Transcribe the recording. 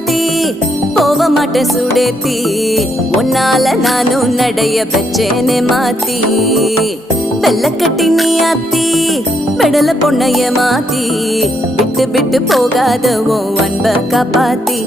மாத்தி போக மாட்டேன் சுடேத்தி உன்னால நானும் நடைய பெச்சேனே மாத்தி வெள்ளக்கட்டி நீ ஆத்தி பெடல பொண்ணைய மாத்தி விட்டு விட்டு போகாத உன் அன்ப காப்பாத்தி